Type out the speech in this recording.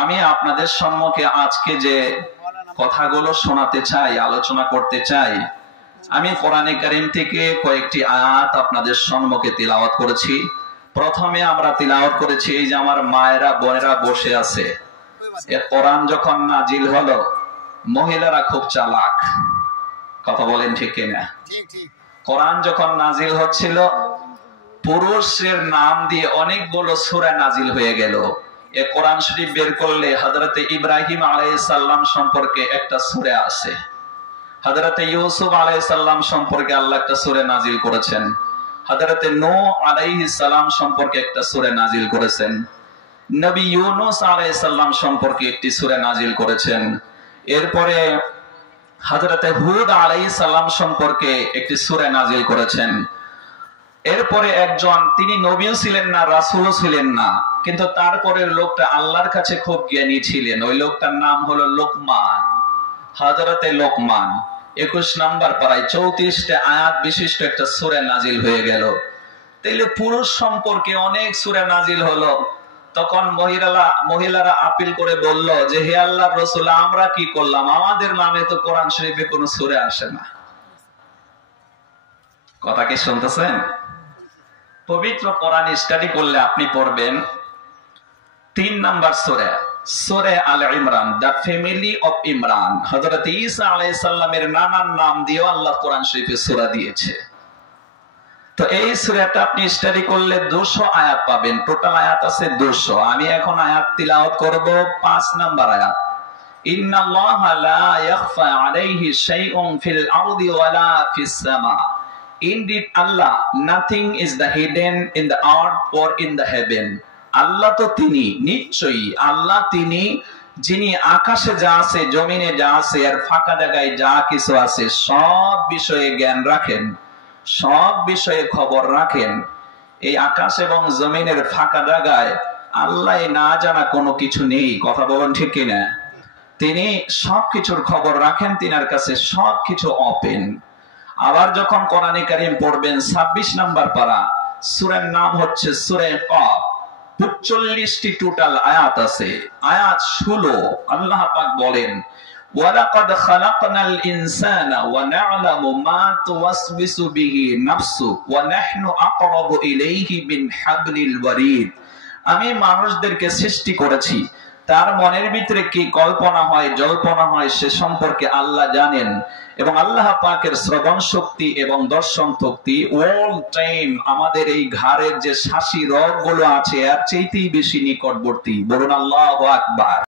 আমি আপনাদের সম্মুখে আজকে যে কথাগুলো শোনাতে চাই, আলোচনা করতে চাই, আমি কোরআনে কারীম থেকে কয়েকটি আয়াত আপনাদের সম্মুখে তিলাওয়াত করেছি। প্রথমে আমরা তিলাওয়াত করেছি, এই যে আমার মায়েরা বোনেরা বসে আছে, এ কোরআন যখন নাজিল হলো, মহিলারা খুব চালাক, কথা বলেন ঠিক কিনা? কোরআন যখন নাজিল হচ্ছিল, পুরুষের নাম দিয়ে অনেকগুলো সূরা নাজিল হয়ে গেল। এ কোরআন শরীফ বের করলে হযরতে ইব্রাহিম আলাইহিস সালাম সম্পর্কে একটা সূরা আছে, হযরতে ইউসুফ আলাইহিস সালাম সম্পর্কে আল্লাহ একটা সূরা নাজিল করেছেন, হযরতে নূহ আলাইহিস সালাম সম্পর্কে একটা সূরা নাজিল করেছেন, নবী ইউনূস আলাইহিস সালাম সম্পর্কে একটি সূরা নাজিল করেছেন, এরপরে হযরতে হুদ আলাইহিস সালাম সম্পর্কে একটি সূরা নাজিল করেছেন। এরপরে একজন, তিনি নবীও ছিলেন না, রাসূলও ছিলেন না, কিন্তু তারপরের লোকটা আল্লাহর কাছে খুব জ্ঞানী ছিলেন। ওই লোকটার নাম হলো লোকমান, হযরতে লোকমান। 21 নম্বর পারায় 34টা আয়াত বিশিষ্ট একটা সূরা নাজিল হয়ে গেল। তাইলে পুরুষ সম্পর্কে অনেক সূরা নাজিল হলো। তখন মহিলারা আপিল করে বলল যে, হে আল্লাহর রাসূল, আমরা কি করলাম? আমাদের নামে তো কোরআন শরীফে কোনো সূরা আসে না। কথা কি শুনতেছেন? পবিত্র কোরআন স্টাডি করলে আপনি পড়বেন 3 নাম্বার সূরা, সূরা আল ইমরান, দা ফ্যামিলি অফ ইমরান। হযরত ঈসা আলাইহিস সালামের নানার নাম দিয়ে আল্লাহ কোরআন শরীফে সূরা দিয়েছে। তো এই সূরাটা আপনি স্টাডি করলে 200 আয়াত পাবেন। টোটাল আয়াত আছে 200। আমি এখন আয়াত তিলাওয়াত করব 5 নাম্বার আয়াত। ইন্নাল্লাহা লা ইয়াখফা আলাইহি শাইউন ফিল আরদি ওয়ালা ফিস সামা। Indeed Allah, nothing is the hidden in the earth or in the heaven. আল্লাহ তো তিনি, নিশ্চয়ই আল্লাহ তিনি, যিনি আকাশে যা আছে, জমিনে যা আছে, আর ফাঁকা জায়গায় যা কিছু আছে, সব বিষয়ে জ্ঞান রাখেন, সব বিষয়ে খবর রাখেন। এই আকাশ এবং জমিনের ফাঁকা জায়গায় আল্লাহ না জানা কোনো কিছু নেই। কথা বলেন ঠিক কিনা? তিনি সবকিছুর খবর রাখেন, তিনার কাছে সবকিছু ওপেন। আবার যখন কোরআনে কারীম পড়বেন 26 নাম্বার পারা, সূরার নাম হচ্ছে সূরা কফ। 45টি টোটাল আয়াত আছে। আয়াত 16 আল্লাহ পাক বলেন, ওয়ালাকাদ খালাকনাল ইনসানা ওয়া না'লামু মা তুওয়াসবিসু বিহি নাফসু ওয়া নাহনু আকরাবু ইলাইহি মিন হাবলিল ওয়ারিদ। আমি মানুষদেরকে সৃষ্টি করেছি, তার মনের ভিতরে কি কল্পনা হয়, জল্পনা হয়, সে সম্পর্কে আল্লাহ জানেন। এবং আল্লাহ পাকের শ্রবণ শক্তি এবং দর্শন শক্তি অল টাইম আমাদের এই ঘাড়ের যে শাসি রগগুলো আছে, এর চাইতেই বেশি নিকটবর্তী। বলুন আল্লাহু আকবার।